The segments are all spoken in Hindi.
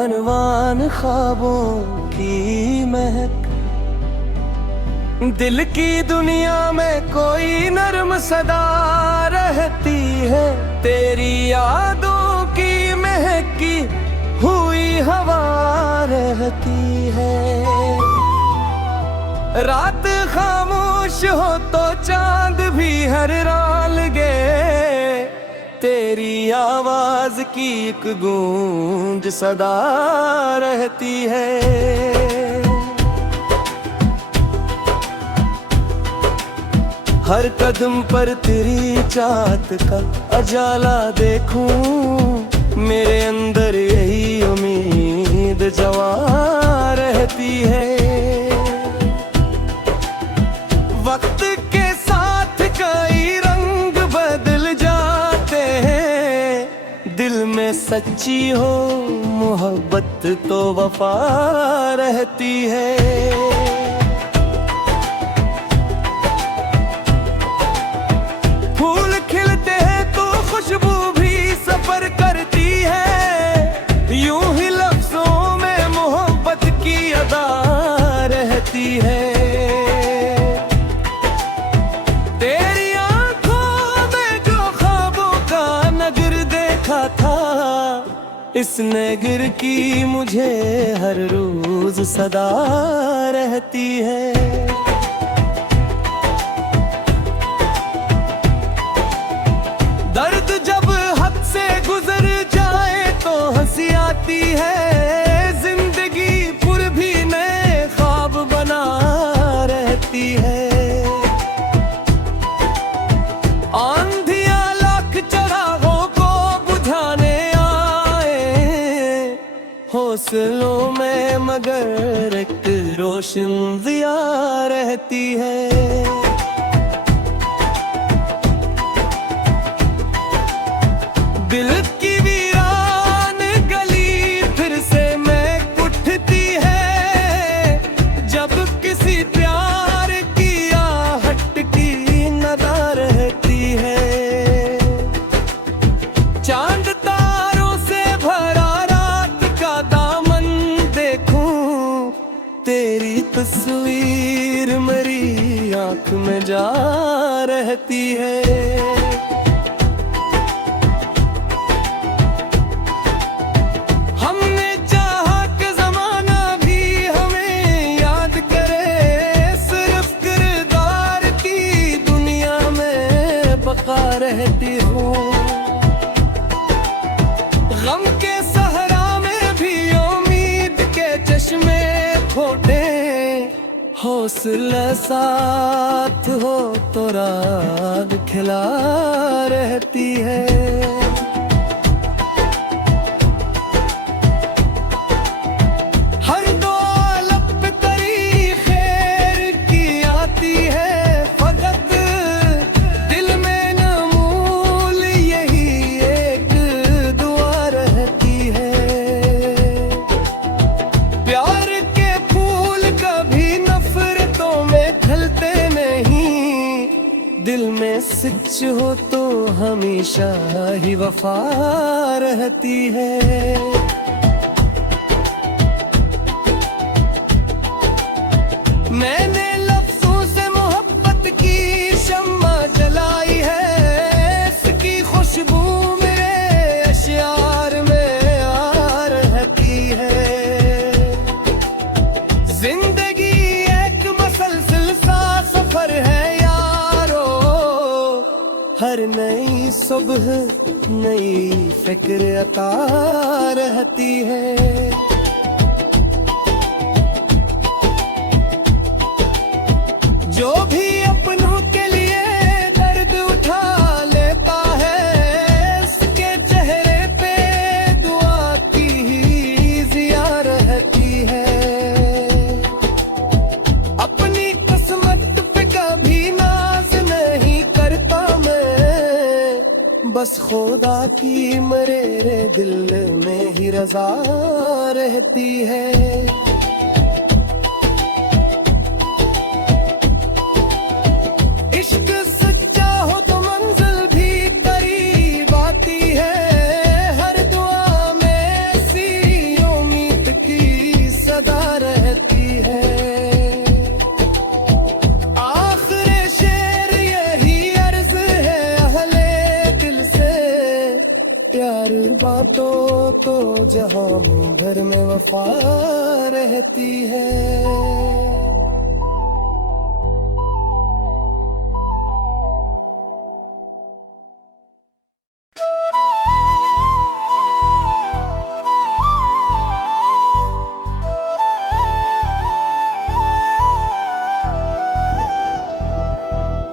अनवान ख्वाबों की महक, दिल की दुनिया में कोई नर्म सदा रहती है, तेरी यादों की महकी हुई हवा रहती है। रात खामोश हो तो चांद भी हर राल गे, तेरी आवाज की एक गूंज सदा रहती है। हर कदम पर तेरी चाहत का अजाला देखूं, मेरे अंदर यही उम्मीद जवां रहती है। वक्त के साथ कई रंग बदल जाते हैं, दिल में सच्ची हो मोहब्बत तो वफा रहती है। खुशबू भी सफर करती है, यूं ही लफ्जों में मोहब्बत की अदा रहती है। तेरी आंखों में जो ख्वाबों का नगर देखा था, इस नगर की मुझे हर रोज सदा रहती है। दर्द जब हद से गुजर जाए तो हंसी आती है, जिंदगी पुर भी नए ख्वाब बना रहती है। आंधियां लाख चरागों को बुझाने आए, हौसलों में मगर एक रोशन दिया रहती है। दिल की वीरान गली फिर से मैं उठती है, जब किसी प्यार की आहट की नदा रहती है। चांद तारों से भरा रात का दामन देखूं, तेरी तस्वीर मेरी आंख में जा रहती है। रहती हूँ गम के सहरा में भी उम्मीद के चश्मे खोटे, हौसला साथ हो तो राग खिला रहती है। दिल में सच हो तो हमेशा ही वफा रहती है। मैंने लफ्जों से मोहब्बत की शम्मा जलाई है, इसकी खुशबू मेरे अश्यार में आ रहती है। जिंदगी एक मसलसल सा सफर है, हर नई सुबह नई फिक्र अता रहती है। जो भी अपनों के लिए दर्द उठा लेता है, उसके चेहरे पे दुआ की ही ज़िया रहती है। अपनी किस्मत पे कभी नाज नहीं करता मैं, बस खुदा की मेरे दिल में ही रजा रहती है। जहां भर में वफा रहती है।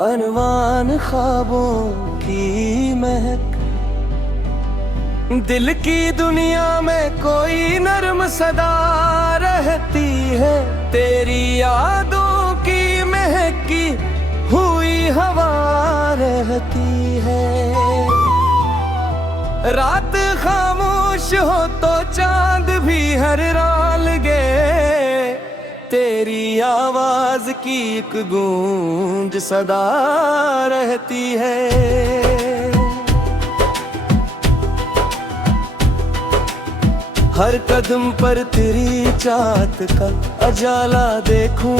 अनवान ख्वाबों की महक, दिल की दुनिया में कोई नर्म सदा रहती है। तेरी यादों की महकी हुई हवा रहती है। रात खामोश हो तो चांद भी हर राल गे, तेरी आवाज की एक गूंज सदा रहती है। हर कदम पर तेरी चाहत का अजाला देखूं,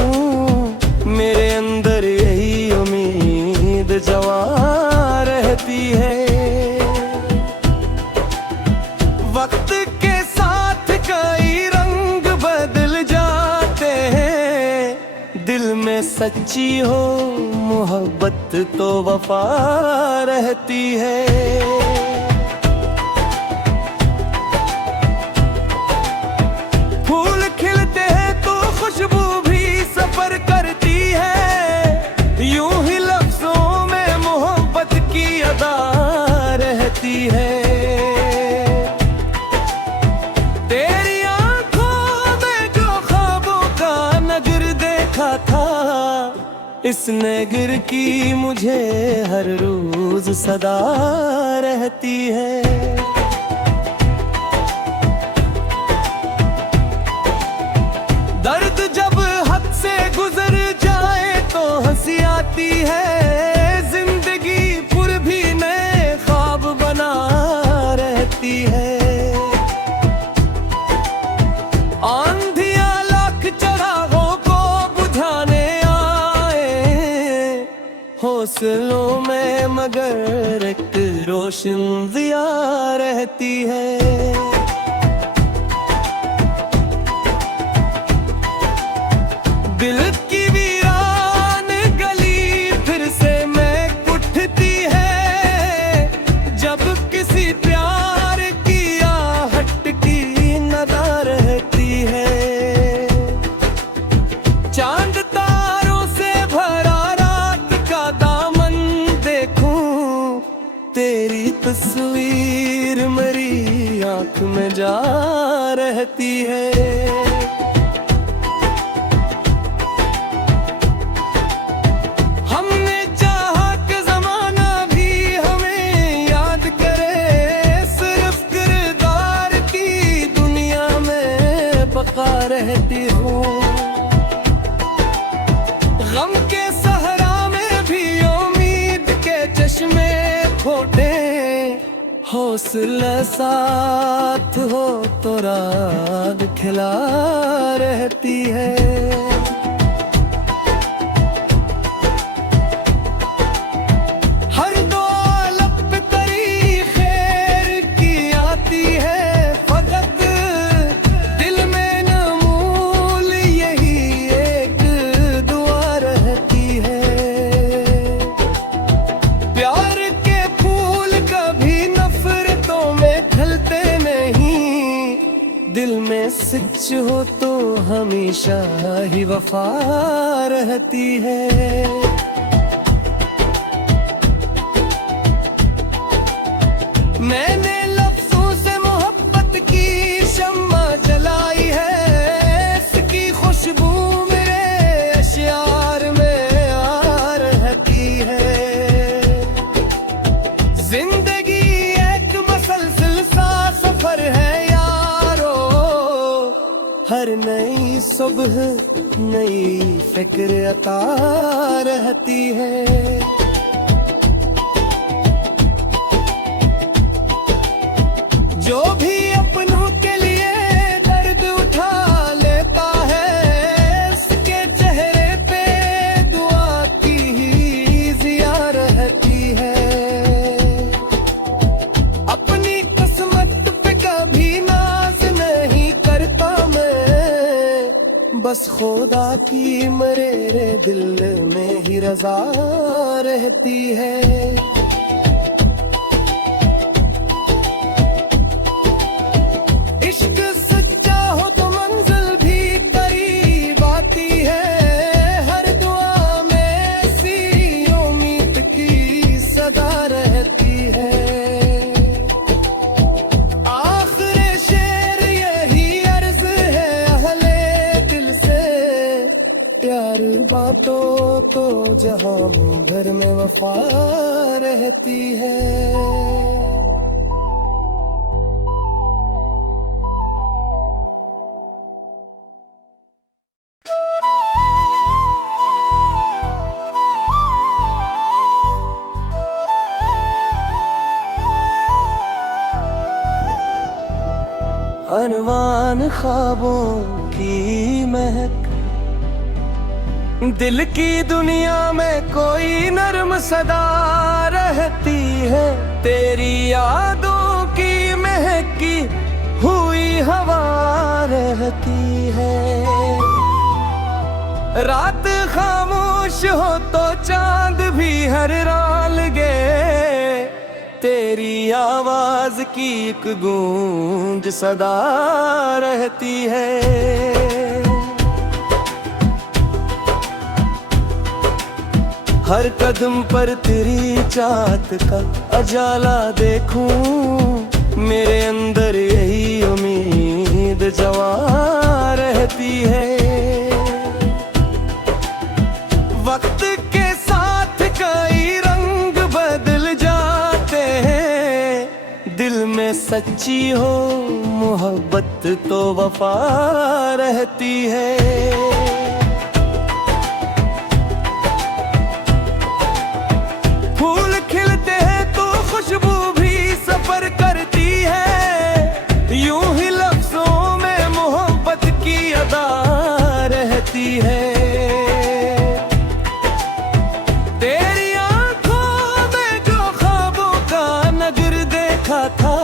मेरे अंदर यही उम्मीद जवां रहती है। वक्त के साथ कई रंग बदल जाते हैं, दिल में सच्ची हो मोहब्बत तो वफा रहती है। फूल खिलते हैं तो खुशबू भी सफर करती है, यूं ही लफ्जों में मोहब्बत की अदा रहती है। तेरी आंखों में जो ख्वाबों का नगर देखा था, इस नगर की मुझे हर रोज सदा रहती है। दर्द जब हद से गुजर जाए तो हंसी आती है, जिंदगी पुर भी नए ख्वाब बना रहती है। आंधियां लाख चरागों को बुझाने आए, हौसलों में मगर एक रोशन दिया रहती है। दिल की वीरान गली फिर से मैं उठती है, जब किसी प्यार की आहट की नदा रहती है। चांद तारों से भरा रात का दामन देखूं, तेरी तस्वीर मेरी आंख में जा रहती है। रहती हूँ गम के सहरा में भी उम्मीद के चश्मे फोटे, हौसला साथ हो तो रात खिला रहती है। दिल में सच हो तो हमेशा ही वफा रहती है। मैंने लफ्जों से मोहब्बत की शम्मा जलाई है, इसकी खुशबू मेरे अशियार में आ रहती है। जिंदगी एक मसलसल सा सफर है यारो, हर नई सुबह नई फिक्र अता रहती है। जो भी अपनों के लिए दर्द उठा लेता है, उसके चेहरे पे दुआ की ही ज़िया रहती है। अपनी किस्मत पे कभी ना बाकी मेरे दिल में ही रजा रहती है। इश्क सच्चा हो तो मंजिल भी करीब आती है। हर दुआ में ऐसी उम्मीद की सदा रहती है। प्यार बातों तो जहां भर में वफा रहती है। अनवान ख्वाबों की महक दिल की दुनिया में कोई नर्म सदा रहती है। तेरी यादों की महकी हुई हवा रहती है। रात खामोश हो तो चांद भी हर राल गे। तेरी आवाज की एक गूंज सदा रहती है। हर कदम पर तेरी चाहत का अजाला देखूं। मेरे अंदर यही उम्मीद जवा रहती है। वक्त के साथ कई रंग बदल जाते हैं। दिल में सच्ची हो मोहब्बत तो वफा रहती है। खुशबू भी सफर करती है। यूं ही लफ्जों में मोहब्बत की अदा रहती है। तेरी आंखों में जो ख्वाबों का नगर देखा था,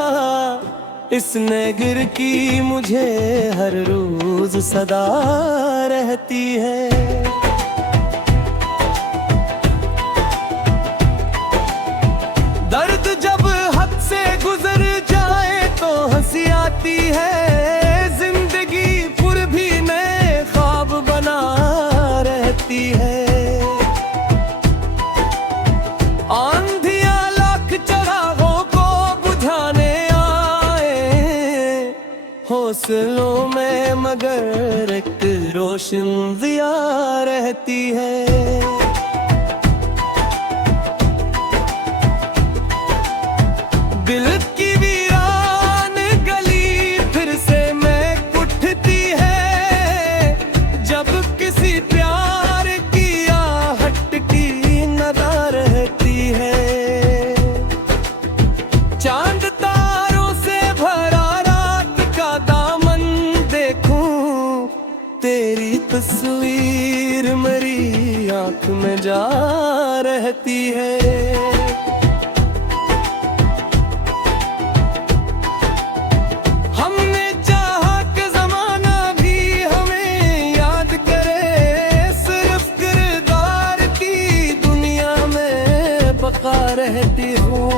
इस नगर की मुझे हर रोज सदा रहती है। दर्द जब हद से गुजर जाए तो हंसी आती है। जिंदगी फिर भी नए ख्वाब बना रहती है। आंधियां लाख चरागों को बुझाने आए। हौसलों में मगर एक रोशन दिया रहती है। दिल की वीरान गली फिर से मैं उठती है। जब किसी प्यार की आहट की नदा रहती है। चांद तारों से भरा रात का दामन देखूं। तेरी तस्वीर मेरी आंख में जा रहती है। रहती हूँ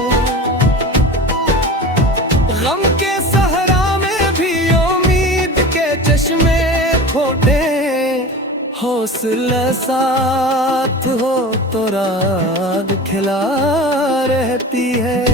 गम के सहरा में भी उम्मीद के चश्मे फोटे। हौसला साथ हो तो राग खिला रहती है।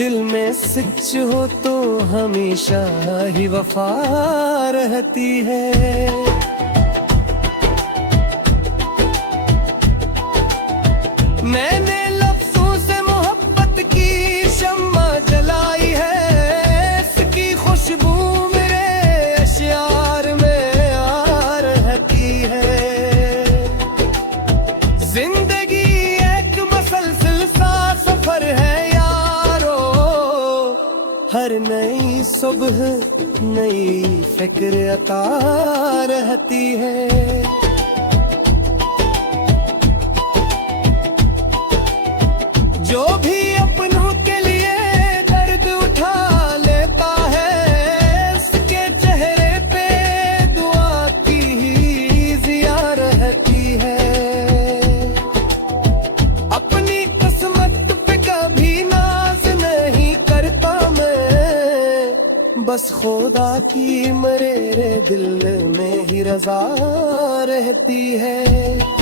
दिल में सच हो तो हमेशा ही वफा रहती है। मैंने लफ्जों से मोहब्बत की शम्मा जलाई है। इसकी खुशबू मेरे अशियार में आ रहती है। जिंदगी एक हर नई सुबह नई फिक्र अता रहती है। जो भी अपनों के लिए दर्द उठा लेता है, उसके चेहरे पे दुआ की ही ज़िया रहती है। अपनी किस्मत पे कभी नाज नहीं करता मैं, बस खुदा की मेरे दिल में ही रज़ा रहती है।